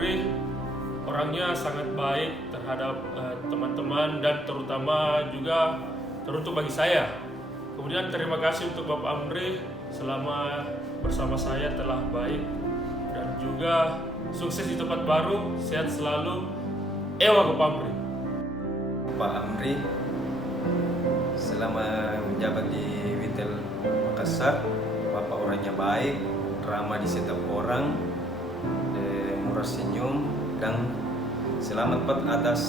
Amri orangnya sangat baik terhadap teman-teman dan terutama juga teruntuk bagi saya. Kemudian terima kasih untuk Bapak Amri selama bersama saya telah baik dan juga sukses di tempat baru, sehat selalu. Ewa Bapak Amri. Pak Amri selama menjabat di Witel Makassar, Bapak orangnya baik, ramah di setiap orang, murah senyum, dan selamat Pak atas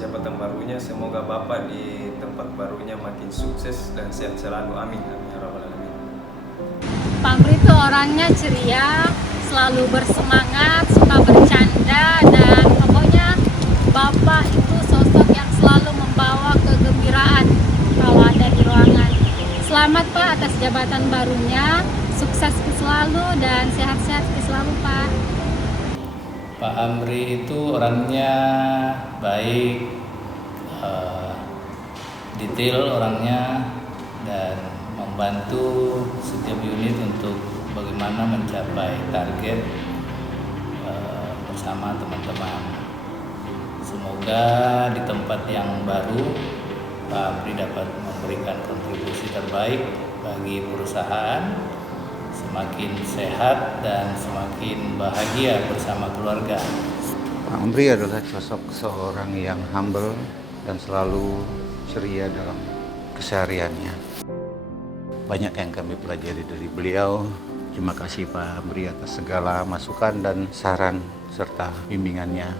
jabatan barunya. Semoga Bapak di tempat barunya makin sukses dan sehat selalu. Amin. Amin ya rabbal alamin. Pak Amri itu orangnya ceria, selalu bersemangat, suka bercanda, dan pokoknya Bapak itu sosok yang selalu membawa kegembiraan kalau ada di ruangan. Selamat Pak atas jabatan barunya, sukses selalu dan sehat-sehat selalu Pak. Pak Amri itu orangnya baik, detail orangnya, dan membantu setiap unit untuk bagaimana mencapai target bersama teman-teman. Semoga di tempat yang baru Pak Amri dapat memberikan kontribusi terbaik bagi perusahaan, semakin sehat dan semakin bahagia bersama keluarga. Pak Amri adalah sosok seorang yang humble dan selalu ceria dalam kesehariannya. Banyak yang kami pelajari dari beliau. Terima kasih Pak Amri atas segala masukan dan saran serta bimbingannya.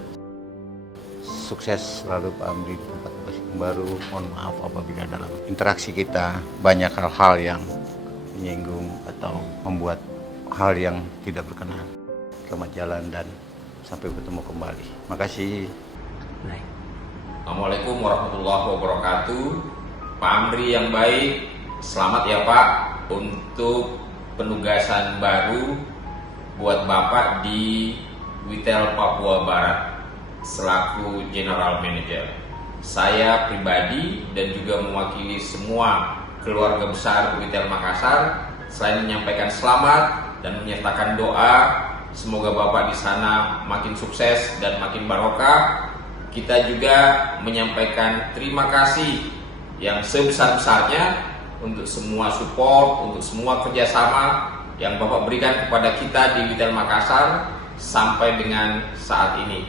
Sukses selalu Pak Amri di tempat yang baru. Mohon maaf apabila dalam interaksi kita banyak hal-hal yang menyinggung atau membuat hal yang tidak berkenan. Selamat jalan dan sampai bertemu kembali. Makasih. Assalamualaikum warahmatullahi wabarakatuh. Pak Amri yang baik, selamat ya Pak untuk penugasan baru buat Bapak di Witel Papua Barat selaku General Manager. Saya pribadi dan juga mewakili semua keluarga besar Witel Makassar, selain menyampaikan selamat dan menyertakan doa semoga Bapak di sana makin sukses dan makin barokah, kita juga menyampaikan terima kasih yang sebesar-besarnya untuk semua support, untuk semua kerjasama yang Bapak berikan kepada kita di Witel Makassar sampai dengan saat ini.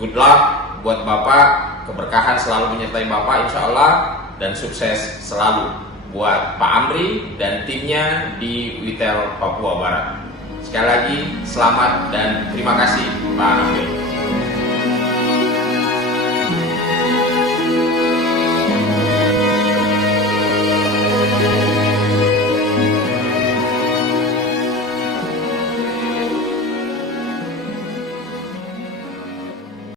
Good luck buat Bapak, keberkahan selalu menyertai Bapak insya Allah, dan sukses selalu buat Pak Amri dan timnya di Witel Papua Barat. Sekali lagi selamat dan terima kasih Pak Amri.